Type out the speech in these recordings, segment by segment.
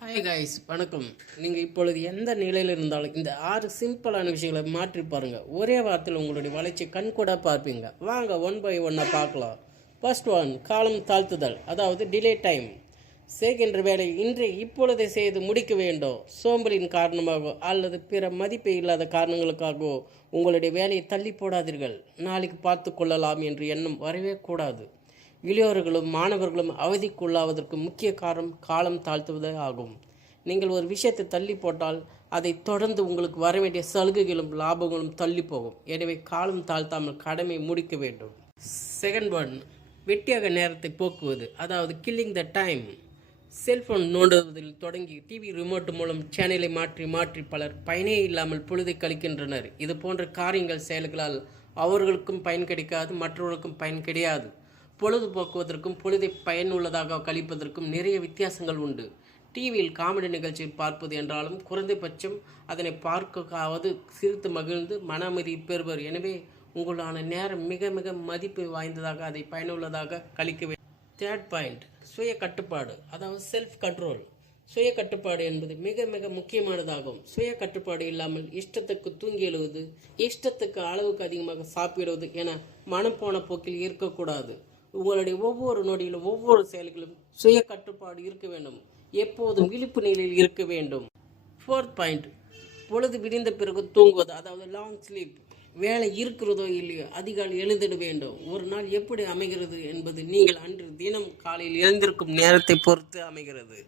Hi guys வணக்கம். நீங்கள் இப்பொழுது எந்த நிலையில் இருந்தாலும் இந்த ஆறு சிம்பிளான விஷயங்களை மாற்றி பாருங்கள் ஒரே வாரத்தில் உங்களுடைய வளர்ச்சி கண்கூட பார்ப்பீங்க. வாங்க ஒன் பை ஒன்னாக பார்க்கலாம். ஃபர்ஸ்ட் ஒன் காலம் தாழ்த்துதல் அதாவது டிலே டைம் செய்கின்ற வேலை இன்று இப்பொழுதே செய்து முடிக்க வேண்டும். சோம்பலின் காரணமாகவோ அல்லது பிற மதிப்பு இல்லாத காரணங்களுக்காகவோ உங்களுடைய வேலையை தள்ளி போடாதீர்கள். நாளைக்கு பார்த்து கொள்ளலாம் என்று எண்ணம் வரவே கூடாது. இளையோர்களும் மாணவர்களும் அவதிக்குள்ளாவதற்கு முக்கிய காரணம் காலம் தாழ்த்துவதே ஆகும். நீங்கள் ஒரு விஷயத்தை தள்ளி போட்டால் அதை தொடர்ந்து உங்களுக்கு வர வேண்டிய சலுகைகளும் லாபங்களும் தள்ளி போகும். எனவே காலம் தாழ்த்தாமல் கடமை முடிக்க வேண்டும். செகண்ட் ஒன் வெட்டியாக நேரத்தை போக்குவது. அதாவது கில்லிங் த டைம் செல்போன் நோண்டுவதில் தொடங்கி டிவி ரிமோட் மூலம் சேனலை மாற்றி மாற்றி பலர் பயனே இல்லாமல் பொழுதை கழிக்கின்றனர். இது போன்ற காரியங்கள் செயல்களால் அவர்களுக்கும் பயன் கிடைக்காது மற்றவர்களுக்கும் பயன் கிடையாது. பொழுதுபோக்குவதற்கும் பொழுதை பயனுள்ளதாக கழிப்பதற்கும் நிறைய வித்தியாசங்கள் உண்டு. டிவியில் காமெடி நிகழ்ச்சி பார்ப்பது என்றாலும் குறைந்தபட்சம் அதனை பார்க்காவது சிரித்து மகிழ்ந்து மன அமைதி பெறுவர். எனவே உங்களான நேரம் மிக மிக மதிப்பு வாய்ந்ததாக அதை பயனுள்ளதாக கழிக்க வேண்டும். தேர்ட் பாயிண்ட் சுய கட்டுப்பாடு அதாவது செல்ஃப் கண்ட்ரோல் சுய கட்டுப்பாடு என்பது மிக மிக முக்கியமானதாகும். சுய கட்டுப்பாடு இல்லாமல் இஷ்டத்துக்கு தூங்கி எழுவது இஷ்டத்துக்கு அளவுக்கு அதிகமாக சாப்பிடுவது என மனம் போன போக்கில் இருக்கக்கூடாது. உங்களுடைய ஒவ்வொரு நொடியிலும் ஒவ்வொரு செயல்களும் சுய கட்டுப்பாடு இருக்க வேண்டும். எப்போதும் விழிப்பு நிலையில் இருக்க வேண்டும். ஃபோர்த் பாயிண்ட் பொழுது விடிந்த பிறகு தூங்குவது அதாவது லாங் ஸ்லீப் வேலை இருக்கிறதோ இல்லையோ அதிகாலை எழுந்திட வேண்டும். ஒரு நாள் எப்படி அமைகிறது என்பது நீங்கள் அன்று தினம் காலையில் எழுந்திருக்கும் நேரத்தை பொறுத்து அமைகிறது.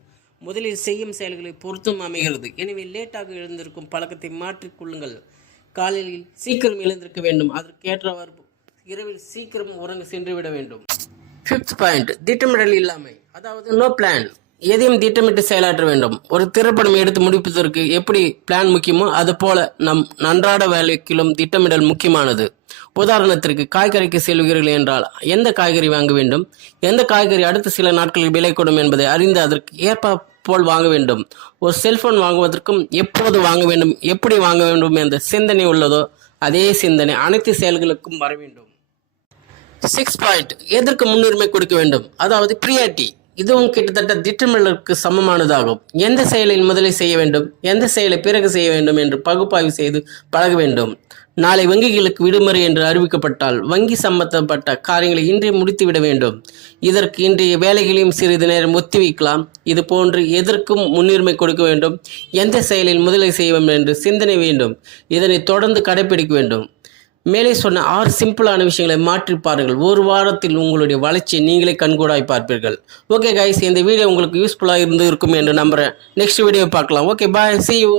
முதலில் செய்யும் செயல்களை பொறுத்தும் அமைகிறது. எனவே லேட்டாக எழுந்திருக்கும் பழக்கத்தை மாற்றிக்கொள்ளுங்கள் காலையில் சீக்கிரம் எழுந்திருக்க வேண்டும். அதற்கேற்றவாறு இரவில் சீக்கிரம் உறங்க சென்று விட வேண்டும். ஃபிஃப்த் பாயிண்ட் திட்டமிடல் இல்லாமை. அதாவது நோ பிளான் எதையும் திட்டமிட்டு செயலாற்ற வேண்டும். ஒரு திரைப்படம் எடுத்து முடிப்பதற்கு எப்படி பிளான் முக்கியமோ அது போல நம் நன்றாட வேலைக்கிலும் திட்டமிடல் முக்கியமானது. உதாரணத்திற்கு காய்கறிக்கு செல்கிறீர்கள் என்றால் எந்த காய்கறி வாங்க வேண்டும்? எந்த காய்கறி அடுத்த சில நாட்களில் விலை கூடும் என்பதை அறிந்து அதற்கு ஏற்ப போல் வாங்க வேண்டும். ஒரு செல்போன் வாங்குவதற்கும் எப்போது வாங்க வேண்டும் எப்படி வாங்க வேண்டும் என்ற சிந்தனை உள்ளதோ அதே சிந்தனை அனைத்து செயல்களுக்கும் வர வேண்டும். சிக்ஸ் பாயிண்ட் எதற்கு முன்னுரிமை கொடுக்க வேண்டும்? அதாவது பிரியாரிட்டி இதுவும் கிட்டத்தட்ட திட்டமிடலுக்கு சமமானதாகும். எந்த செயலில் முதலில் செய்ய வேண்டும்? எந்த செயலை பிறகு செய்ய வேண்டும் என்று பகுப்பாய்வு செய்து பழக வேண்டும். நாளை வங்கிகளுக்கு விடுமுறை என்று அறிவிக்கப்பட்டால் வங்கி சம்பந்தப்பட்ட காரியங்களை இன்றே முடித்துவிட வேண்டும். இதற்கு இன்றைய வேலைகளையும் சிறிது நேரம் ஒத்திவைக்கலாம். இது போன்று எதற்கும் முன்னுரிமை கொடுக்க வேண்டும்? எந்த செயலில் முதலில் செய்வோம் என்று சிந்தனை வேண்டும். இதனை தொடர்ந்து கடைபிடிக்க வேண்டும். மேலே சொன்ன ஆறு சிம்பிளான விஷயங்களை மாற்றி பாருங்கள். ஒரு வாரத்தில் உங்களுடைய வளர்ச்சியை நீங்களே கண்கூடாய் பார்ப்பீர்கள். ஓகே கைஸ் இந்த வீடியோ உங்களுக்கு யூஸ்ஃபுல்லாக இருந்து இருக்கும் என்று நம்புகிறேன் நெக்ஸ்ட் வீடியோ பார்க்கலாம். Okay bye see you